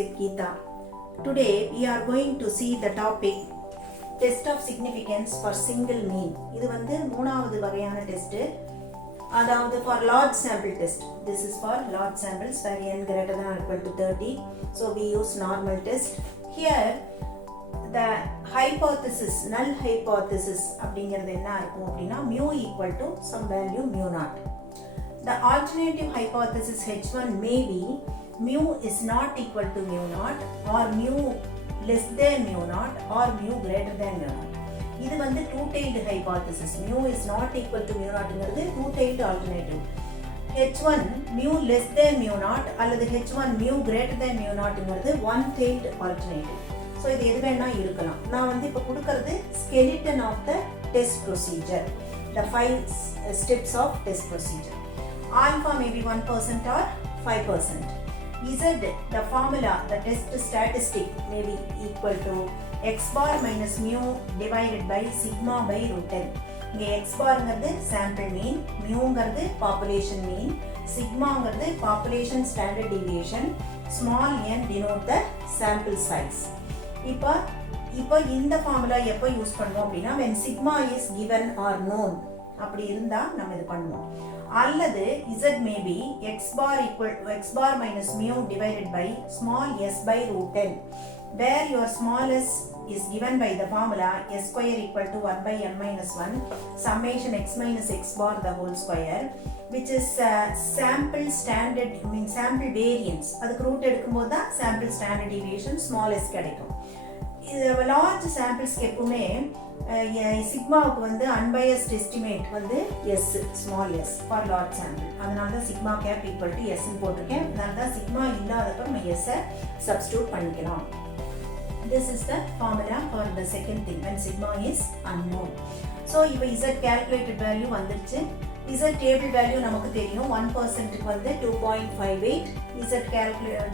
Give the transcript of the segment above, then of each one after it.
with Geetha. Today we are going to see the topic test of significance for single mean. இது வந்து மூணாவது வகையான test. அதாவது for large sample test. This is for large samples where n greater than or equal to 30. So we use normal test. Here the hypothesis, null hypothesis அப்படிங்கிறது என்ன இருக்கும் அப்படின்னா mu equal to some value mu naught. The alternative hypothesis H1 may be mu is not equal to mu naught or mu less than mu naught or mu greater than mu naught. இது வந்து two-tailed hypothesis. Mu is not equal to mu naught ங்கிறது two-tailed alternative. H1 mu less than mu naught அல்லது H1 mu greater than mu naught ங்கிறது one-tailed alternative. So இது எது வேணா இருக்கலாம். நான் வந்து இப்போ கொடுக்கிறது skeleton of the test procedure. The 5 steps of test procedure. Alpha may be 1% or 5%. Z, the formula, the test statistic may be equal to x bar minus mu divided by sigma by root n. இங்கே x barங்கிறது sample mean, muங்கிறது population mean, sigmaங்கிறது population standard deviation, small n denote the sample size. இப்போ இந்த formula எப்போ use பண்ணுவோம் அப்படின்னா when sigma is given or known அப்படி இருந்தா நம்ம இது பண்ணுவோம். அல்லது z may be x bar minus mu divided by small s by root n where your small s is given by the formula s square equal to 1 by n minus 1 summation x minus x bar the whole square which is sample standard sample variance அதுக்கு root எடுக்கும்போது தான் sample standard deviation small s கிடைக்கும். இது large samples எப்பவுமே சிக்மாவுக்கு வந்து unbiased estimate வந்து s small s for large sample. அதனால தான் sigma gap equal to s ன்னு போட்டிருக்கேன். அதனால தான் சிக்மா இல்லாதப்ப நம்ம s சப்ஸ்டிட்யூட் பண்ணிக்கலாம். This is the formula for the second thing when sigma is unknown. So இப்போ z calculated value வந்துருச்சு. z table value நமக்கு தெரியும் 1% க்கு வந்து 2.58. z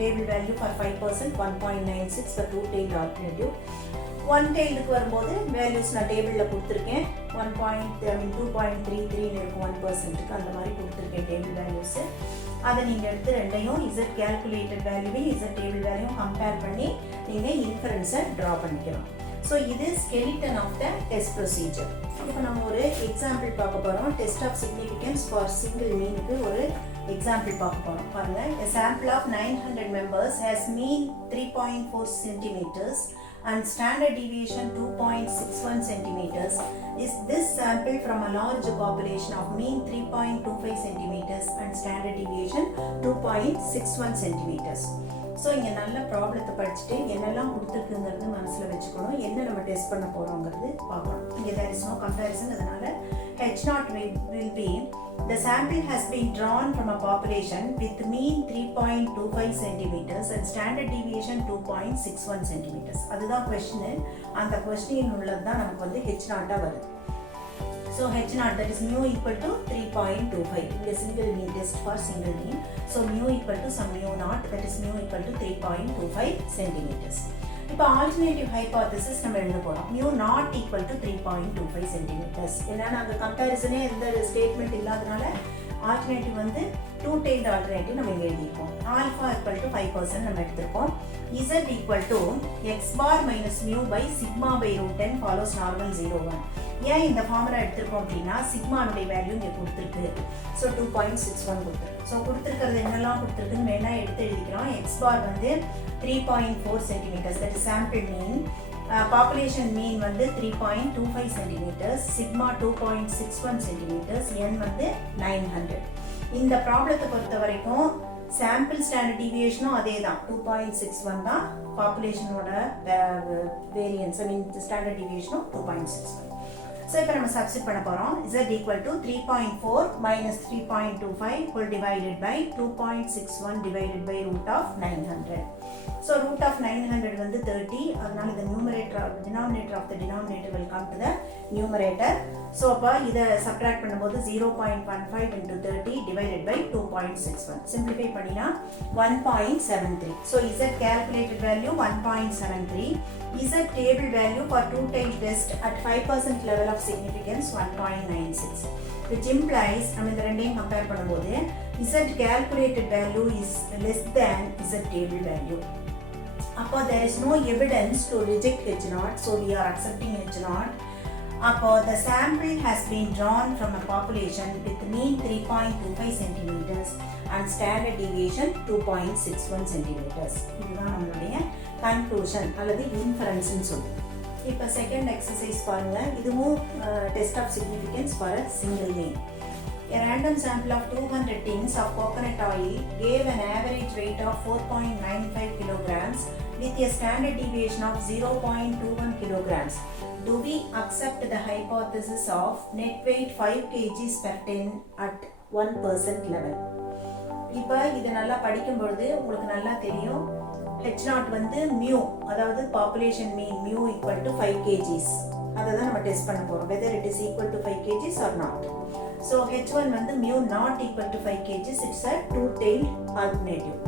table value for 5% 1.96 for two-tailed alternative. one-tailed வரும்போது வேல்யூஸ் நான் டேபிளில் கொடுத்துருக்கேன் 2.33 இருக்கும் 1%க்கு அந்த மாதிரி கொடுத்துருக்கேன் டேபிள் வேல்யூஸு. அதை நீங்கள் எடுத்து ரெண்டையும் z calculated வேல்யூவையும் z table வேல்யூவும் கம்பேர் பண்ணி நீங்கள் இன்ஃபரன்ஸை ட்ரா பண்ணிக்கலாம். ஸோ இது skeleton of the test procedure. இப்போ நம்ம ஒரு எக்ஸாம்பிள் பார்க்க போகிறோம். Test of significance for single மீனுக்கு ஒரு எக்ஸாம்பிள் பார்க்க போகிறோம். பாருங்கள், a sample of 900 members has mean 3.4 centimeters and standard deviation 2.61 centimeters. Is this sample from a large population of mean 3.25 centimeters and standard deviation 2.61 centimeters. So இங்கே நல்ல ப்ராப்ளத்தை படிச்சுட்டு என்னெல்லாம் கொடுத்துருக்குங்கிறது மனசில் வச்சுக்கணும். என்ன நம்ம டெஸ்ட் பண்ண போகிறோங்கிறது பார்க்கணும். இங்கே there is no comparison. அதனால் H0 will be the sample has been drawn from a population with mean 3.25 centimeters and standard deviation 2.61 centimeters. அதுதான் கொஸ்டின். அந்த கொஸ்டின் உள்ளது தான் நமக்கு வந்து H0 வருது. So H0 that is mu equal to 3.25. The single mean test for single mean. So mu equal to some mu naught that is mu equal to 3.25 centimeters. இப்போ alternative hypothesis நம்ம எழுத போகிறோம். mu not equal to 3.25 centimeters. ஏன்னா நாங்கள் கம்பேரிசனே எந்த statement இல்லாதனால alternative வந்து two-tailed alternative நம்ம இங்கே எழுதியிருக்கோம். alpha equal to 5% நம்ம எடுத்திருக்கோம். z equal to x bar minus mu by sigma by root n follows normal 0.1. ஏன் இந்த ஃபார்முலா எடுத்திருக்கோம் அப்படின்னா சிக்மானுடைய வேல்யூ இங்கே கொடுத்துருக்கு. ஸோ 2.61 கொடுத்துருக்கு. ஸோ கொடுத்துருக்கிறது என்னெல்லாம் கொடுத்துருக்குன்னு வேணா எடுத்து எழுதிக்கிறோம். எக்ஸ் பார் வந்து 3.4 centimetres that is sample mean. Population mean வந்து 3.25 சென்டிமீட்டர்ஸ், சிக்மா 2.61 சென்டிமீட்டர்ஸ், என் வந்து 900. இந்த ப்ராப்ளத்தை பொறுத்த வரைக்கும் சாம்பிள் ஸ்டாண்டர்ட் டீவியேஷனும் அதே தான் 2.61 தான். பாப்புலேஷனோட வேரியன்ஸ் ஸ்டாண்டர்ட் டீவியேஷனும் 2.61. ஸோ இப்போ நம்ம சப்ஸ்டிட் பண்ண போகிறோம். z equal to 3.4 minus 3.25 whole divided by 2.61 divided by root of 900. So root of 900 வந்து 30. அதனால the denominator of the denominator will come to the numerator. So அப்போ இதை சப்ட்ராக்ட் பண்ணும்போது 0.15 into 30 divided by 2.61. சிம்பிளிஃபை பண்ணினா 1.73. So z calculated value 1.73. z table value for two-tailed test at 5% level of significance 1.96, which implies இந்த ரெண்டையும் compare பண்ணும்போது z calculated value is less than z table value. அப்போ there is no evidence to reject H0, so we are accepting H0. அப்போ the sample has been drawn from a population with mean 3.25 centimeters and standard deviation 2.61 centimeters. இதுதான் நம்மளுடைய conclusion அல்லது inference ன்னு சொல்லுவோம். இப்போ second exercise பாருங்க. இதுவும் test of significance for a single name. A random sample of 200 tins of coconut oil gave an average weight of 4.95 kilograms with a standard deviation of 0.21 kilograms. Do we accept the hypothesis of net weight 5 kgs per tin at 1% level? இப்போ இது நல்லா படிக்கும் பொழுது உங்களுக்கு நல்லா தெரியும். H0 வந்து mu, அதாவது population mean mu equal to 5 kgs. அதை தான் நம்ம டெஸ்ட் பண்ண போறோம், whether it is equal to 5 kgs or not. So H1 வந்து mu not equal to 5 kgs, it's a two-tailed alternative.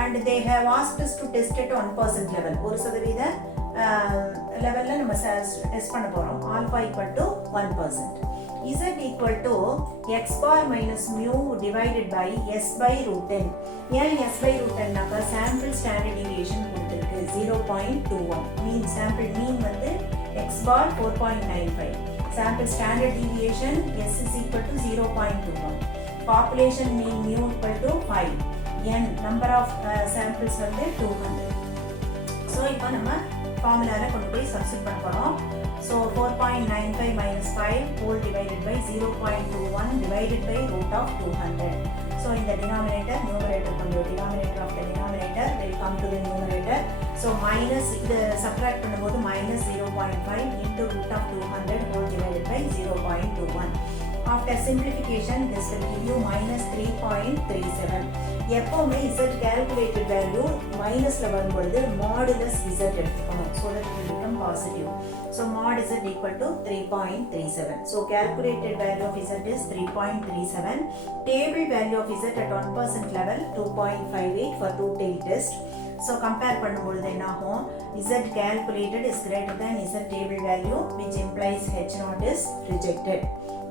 And they have asked us to test it on 1% level. 1% லெவல்ல நம்ம test பண்ண போறோம். alpha equal to 1%. Z equal to x bar minus mu divided by s by root 10. ஏன் s by root 10 நாக்கா sample standard deviation கொடுத்திருக்கு 0.21. mean sample mean வந்து x bar 4.95. sample standard deviation s is equal to 0.21. population mean mu equal to 5. n number of samples வந்து 200. so இப்போ நம்ம ஃபார்முலால கொண்டு போய் substitute பண்ண போறோம். so 4.95 minus 5 whole divided by 0.21 divided by root of 200. so in the denominator numerator கொண்டு denominator of the denominator will come to the numerator. so minus இது subtract பண்ணும்போது minus 0.5 into root of 200 whole divided by 0.21. after simplification this will give you minus 3.37. எப்பவுமே z calculated value minusல வரும்பொழுது modulus z எடுத்துக்கணும், so that it will become positive. so mod z equal to 3.37. so calculated value of z is 3.37. table value of z at 1% level 2.58 for two-tailed test. so compare பண்ணும்பொழுது என்ன ஆகும், z calculated is greater than z table value, which implies h0 is rejected.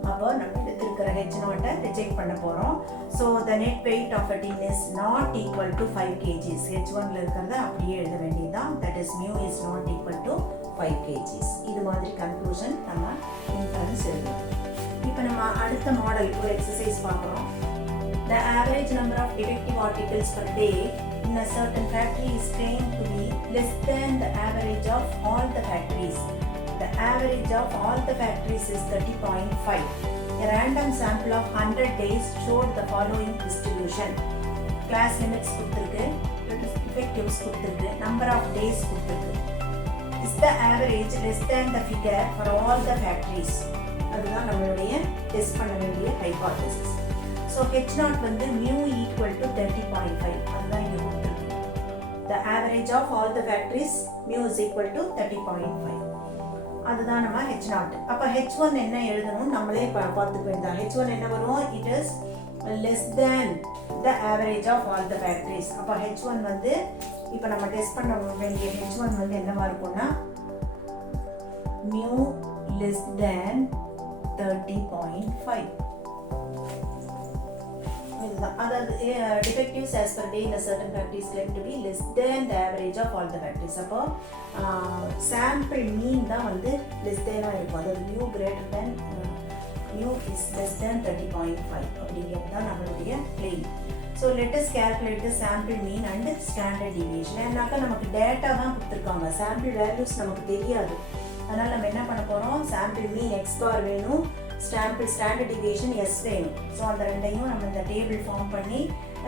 அப்போ நம்ம எடுத்துக்கிற H0 reject பண்ண போறோம். so the net weight of a tin is not equal to 5 kgs. H1ல இருக்கிறத அப்படியே எழுத வேண்டியதுதான், that is mu is not equal to 5 kgs. இது மாதிரி கன்க்ளூஷன் நம்ம இன்ஃபரன்ஸ் எழுதலாம். இப்போ நம்ம அடுத்த மாடல் ஒரு எக்ஸசைஸ் பார்க்குறோம். the average number of defective articles per day in a certain factory is claimed to be less than the average of all the factories. The average of all the factories is 30.5. A random sample of 100 days showed the following distribution. Class limits கொடுத்திருக்கு, effectives கொடுத்திருக்கு, number of days கொடுத்திருக்கு. Is the average less than the figure for all the factories? அதுதான் நம்மளுடைய test பண்ண வேண்டிய hypothesis. So H0 வந்து mu equal to 30.5. அதுதான் இங்க கொடுத்திருக்கு. The average of all the factories mu is equal to 30.5. அதுதான் நம்ம H0. அப்ப H1 என்ன எழுதணும் நம்மளே பார்த்துக்க வேண்டாம். H1 என்ன வரும், it is less than the average of all the factories. அப்ப H1 வந்து இப்ப நம்ம டெஸ்ட் பண்ண வேண்டிய H1 வந்து என்னவா இருக்கும்னா mu less than 30.5. அதாவது defectives as per day in a certain factories claim to be less than the average of all the factories. அப்போ sample mean தான் வந்து less than இருக்கும், அதாவது mu greater than mu is less than 30.5 அப்படிங்கிறது தான் நம்மளுடைய claim. so let us calculate the sample mean and standard deviation. ஏன்னாக்கா நமக்கு டேட்டா தான் கொடுத்துருக்காங்க, sample values நமக்கு தெரியாது. அதனால நம்ம என்ன பண்ண போறோம், sample mean x bar வேணும், standard deviation s வேணும். ஸோ அந்த ரெண்டையும் நம்ம இந்த டேபிள் ஃபார்ம் பண்ணி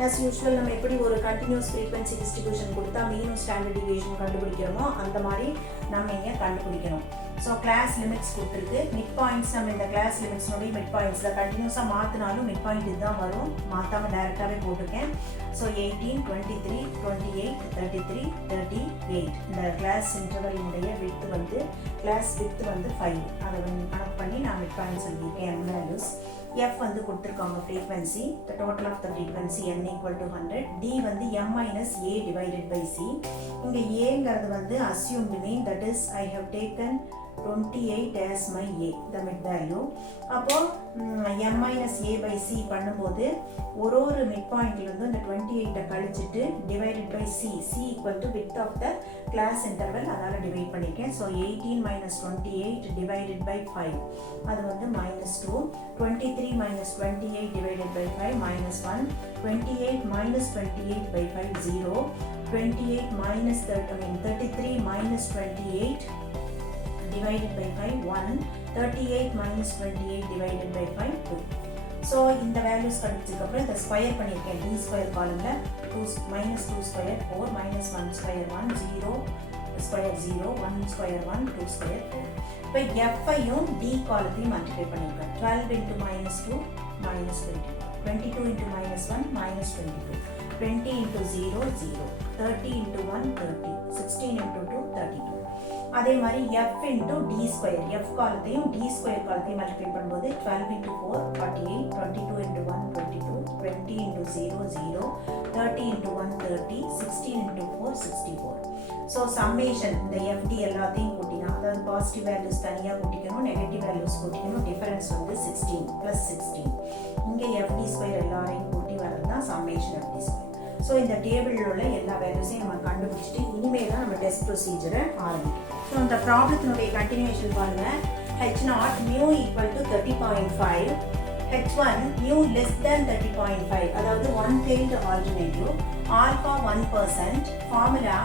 as usual நம்ம எப்படி ஒரு கண்டினியூஸ் ஃப்ரீக்வன்சி டிஸ்ட்ரிபியூஷன் கொடுத்தா மீனும் ஸ்டாண்டர்ட் டிவியேஷன் கண்டுபிடிக்கிறோமோ அந்த மாதிரி நம்ம இங்கே கண்டுபிடிக்கணும். ஸோ கிளாஸ் லிமிட்ஸ் கொடுத்துருக்கு, மிட் பாயிண்ட்ஸ் நம்ம இந்த கிளாஸ் லிமிட்ஸ்னுடைய மிட் பாயிண்ட்ஸில் கண்டினியூஸாக மாற்றினாலும் மிட் பாயிண்ட் இதுதான் வரும், மாற்றாமல் டைரெக்டாகவே போட்டிருக்கேன். ஸோ 18, 23, 28, 33, 38 இந்த கிளாஸ் இன்டர்வலினுடைய வித்து வந்து கிளாஸ் வித்து வந்து 5. அதை வந்து கனெக்ட் பண்ணி நான் மிட் பாயிண்ட் சொல்லியிருக்கேன். எம் வேல்யூஸ் f வந்து கொடுத்துருக்காங்க frequency, the total of the frequency n equal to 100. d வந்து m minus a divided by c. இங்கே ஏங்கிறது வந்து assumed mean, that is I have taken 28 as my a, the mid value. அப்போ m minus a by c பண்ணும்போது ஒரு mid பாயிண்ட்ல இருந்து இந்த 28 கழிச்சிட்டு divided by c equal to width of the class interval, அதால டிவைட் பண்ணிருக்கேன். ஸோ 18 minus 28 divided by 5, அது வந்து -2. 23 minus 28 divided by 5 -1. 28 minus 28 by 5 0. 28 minus 33 minus 28 divided by 5 1. 38 minus 28 divided by 5 2. So இந்த வேல்யூஸ் கண்டுபிடிச்சதுக்கு அப்புறம் இதை ஸ்கொயர் பண்ணியிருக்கேன். d ஸ்கொயர் காலம்ல -2 square 4 -1 square 1 0 square 0 1 square 1 2 square 4. இப்போ f ஐயும் d காலத்தையும் மல்டிப்ளை பண்ணிருக்கேன். 12 into -2 -22. 22 into -1 -22. 20 into 0 0. 30 into 1 30. 16 into 2 32. அதே மாதிரி f into d square, f காலத்தையும் d ஸ்கொயர் காலத்தையும் மல்டிப்ளை பண்ணும்போது 12 into 4 48. 22 into 1 22. 20 into 0 0. 30 into 1 30. 16 into 4 64. So summation இந்த fd எல்லாத்தையும் கூட்டினா, அதாவது பாசிட்டிவ் வேல்யூஸ் தனியாக கூட்டிக்கணும், நெகட்டிவ் வேல்யூஸ் கூட்டிக்கணும். டிஃபரன்ஸ் வந்து 16 + 16. இங்கே fd ஸ்கொயர் எல்லாரையும் கூட்டி வர்றது தான் சம்மேஷன் fd ஸ்கொயர். ஸோ இந்த டேபிளில் உள்ள எல்லா வேல்யூஸையும் நம்ம கண்டுபிடிச்சிட்டு இனிமேல் தான் நம்ம டெஸ்ட் ப்ரொசீஜரை ஆரம்பிக்கும். ஸோ இந்த ப்ராப்ளத்தினுடைய கண்டினியூஷன் பாருங்க. h0 mu equal to 30.5, h1 mu less than 30.5, அதாவது one tailed alternative, alpha 1%, formula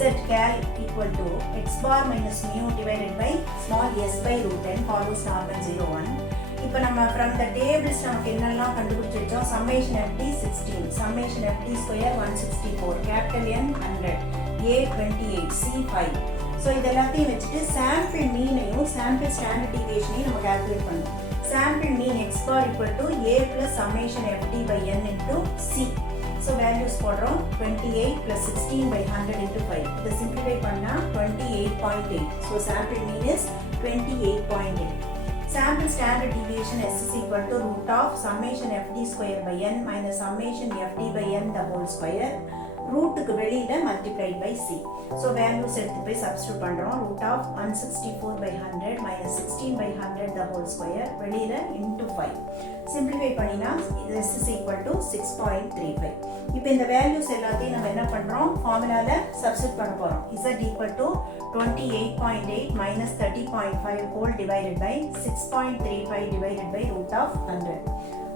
zcal equal to x bar minus mu divided by small s by root 10 follows normal 0 1. இப்போ நம்ம from the tables நமக்கு என்னெல்லாம் கண்டுபிடிச்சிருச்சோம். summation fd 16, summation fd square 164, capital N 100, a 28, c 5. So இதெல்லாத்தையும் வச்சுட்டு sample மீனையும் sample standard டிவியேஷனையும் நம்ம calculate பண்ணணும். Sample mean x bar equal to a plus summation fd by n into c. So values போடுறோம். 28 plus 16 by 100 into 5. இதை simplify பண்ணால் 28.8. So sample mean is 28.8. Sample standard deviation s is equal to root of summation fd square by n minus summation fd by n the whole square, ரூட்டுக்கு வெளியில multiplied by c. So values எடுத்து போய் substitute பண்ணுறோம். Root of 164 by 100 minus 16 by 100 the whole square, வெளியில into 5. Simplify பண்ணினா this is equal to 6.35. இப்போ இந்த values எல்லாத்தையும் நம்ம என்ன பண்ணுறோம், ஃபார்முலால சப்ஸ்டியூட் பண்ண போகிறோம். z equal to 28.8 minus 30.5 whole divided by 6.35 divided by root of 100.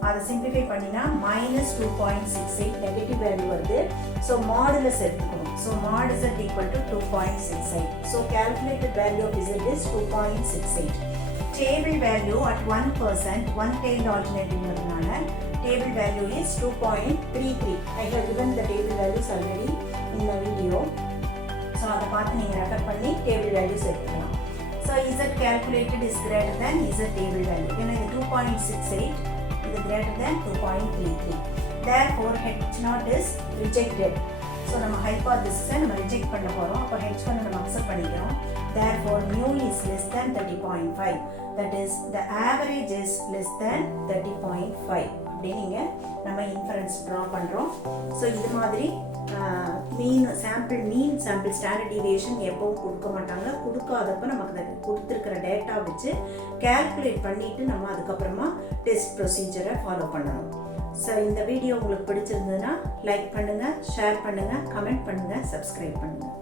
அதை சிம்பிளிஃபை பண்ணினா -2.68 நெகட்டிவ் வேல்யூ வருது. ஸோ மாடுலஸ் எடுத்துக்கணும். So mod z equal to 2.68. So calculated value of z is 2.68. Table value at 1%, one tailed alternative னால table value is 2.33. I have given the table values already in the video. So அதை பார்த்து நீங்கள் refer பண்ணி table values எடுத்துக்கலாம். So z calculated is greater than z table value. ஏன்னா இது 2.68 is greater than 2.33. Therefore h0 is rejected. So நம்ம hypothesis நம்ம reject பண்ண போறோம். அப்ப h1 நம்ம அக்செப்ட் பண்ணிக்கிறோம். Therefore mu is less than 30.5. That is the average is less than 30.5. அப்படிங்க நம்ம இன்ஃபரன்ஸ் ட்ரா பண்றோம். ஸோ இது மாதிரி மீன் சாம்பிள் ஸ்டாண்டர்ட் டிவியேஷன் எப்பவும் கொடுக்க மாட்டாங்க. கொடுக்காதப்ப நமக்கு கொடுத்துருக்கிற டேட்டா வச்சு கால்குலேட் பண்ணிட்டு நம்ம அதுக்கப்புறமா டெஸ்ட் ப்ரொசீஜரை ஃபாலோ பண்ணணும். ஸோ இந்த வீடியோ உங்களுக்கு பிடிச்சிருந்ததுன்னா லைக் பண்ணுங்கள், ஷேர் பண்ணுங்கள், கமெண்ட் பண்ணுங்கள், சப்ஸ்கிரைப் பண்ணுங்கள்.